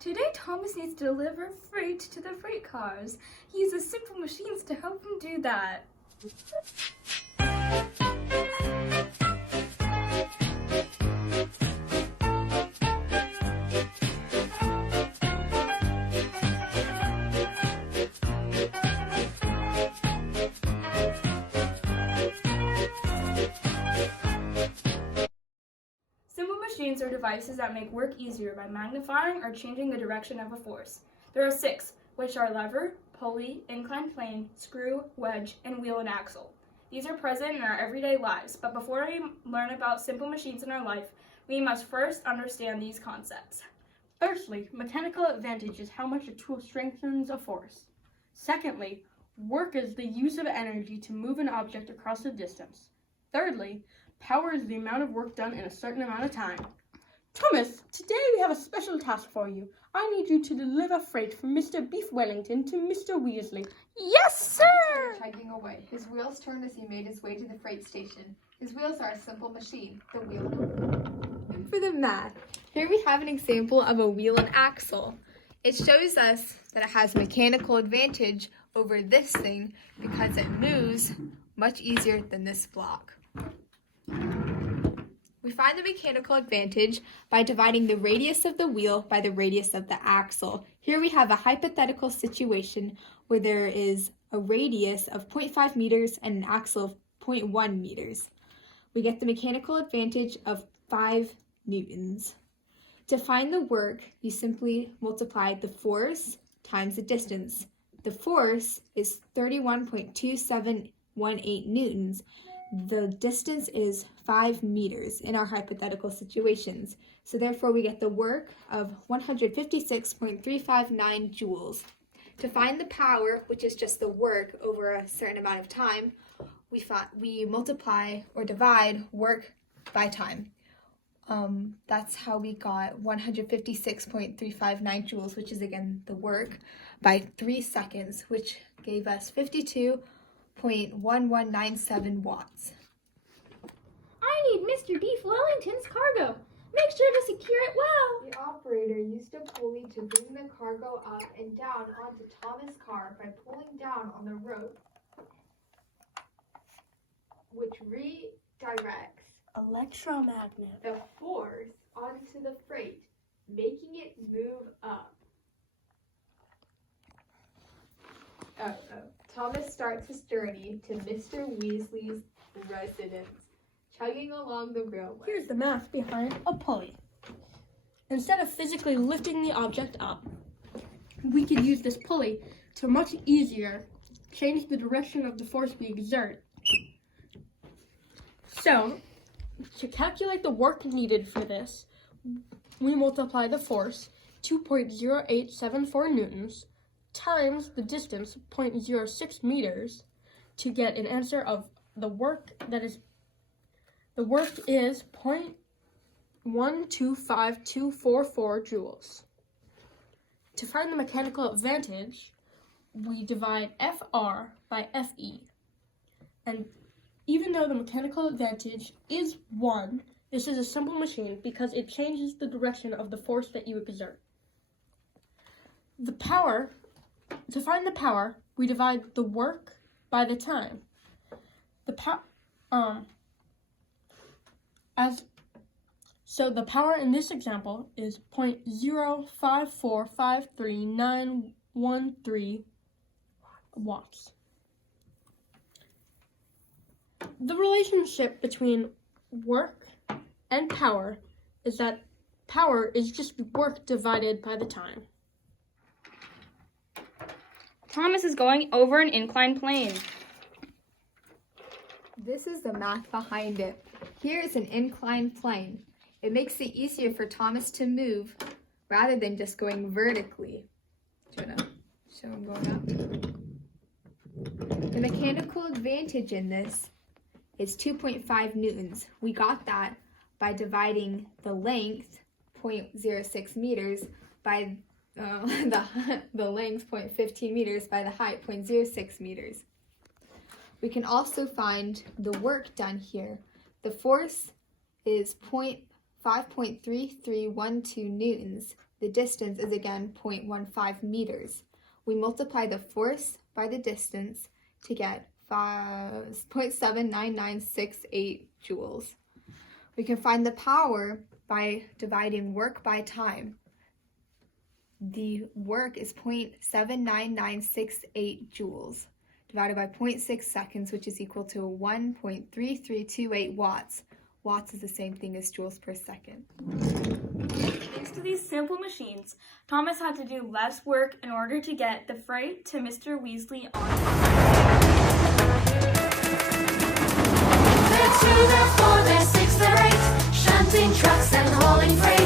Today, Thomas needs to deliver freight to the freight cars. He uses simple machines to help him do that. Machines are devices that make work easier by magnifying or changing the direction of a force. There are 6, which are lever, pulley, inclined plane, screw, wedge, and wheel and axle. These are present in our everyday lives, but before we learn about simple machines in our life, we must first understand these concepts. Firstly, mechanical advantage is how much a tool strengthens a force. Secondly, work is the use of energy to move an object across a distance. Thirdly, power is the amount of work done in a certain amount of time. Thomas, today we have a special task for you. I need you to deliver freight from Mr. Beef Wellington to Mr. Weasley. Yes, sir! Chugging away. His wheels turned as he made his way to the freight station. His wheels are a simple machine, the wheel and For the math, here we have an example of a wheel and axle. It shows us that it has mechanical advantage over this thing because it moves much easier than this block. We find the mechanical advantage by dividing the radius of the wheel by the radius of the axle. Here we have a hypothetical situation where there is a radius of 0.5 meters and an axle of 0.1 meters. We get the mechanical advantage of 5 newtons. To find the work, you simply multiply the force times the distance. The force is 31.2718 newtons. The distance is 5 meters in our hypothetical situations. So therefore we get the work of 156.359 joules. To find the power, which is just the work over a certain amount of time, we multiply or divide work by time. That's how we got 156.359 joules, which is again the work, by 3 seconds, which gave us 52.1197 watts. I need Mr. Beef Wellington's cargo. Make sure to secure it well. The operator used a pulley to bring the cargo up and down onto Thomas' car by pulling down on the rope, which redirects Electromagnet. the force onto the freight, making it move up. Thomas starts his journey to Mr. Weasley's residence, chugging along the railway. Here's the math behind a pulley. Instead of physically lifting the object up, we could use this pulley to much easier change the direction of the force we exert. So, to calculate the work needed for this, we multiply the force, 2.0874 newtons, times the distance, 0.06 meters, to get an answer of the work is 0.125244 joules. To find the mechanical advantage, we divide FR by FE. And even though the mechanical advantage is 1, this is a simple machine because it changes the direction of the force that you exert. To find the power, we divide the work by the time. So the power in this example is 0.054539113 watts. The relationship between work and power is that power is just work divided by the time. Thomas is going over an inclined plane. This is the math behind it. Here is an inclined plane. It makes it easier for Thomas to move rather than just going vertically. Do you want to show him going up? The mechanical advantage in this is 2.5 newtons. We got that by dividing the length, 0.06 meters, by the length, 0.15 meters, by the height, 0.06 meters. We can also find the work done here. The force is 5.3312 newtons, The distance is again 0.15 meters. We multiply the force by the distance to get 0.79968 joules. We can find the power by dividing work by time. The work is 0.79968 joules divided by 0.6 seconds, which is equal to 1.3328 watts. Watts is the same thing as joules per second. Thanks to these simple machines, Thomas had to do less work in order to get the freight to Mr. Weasley on time. They're 2, they're 4, they're 6, they're 8, shunting trucks and hauling freight.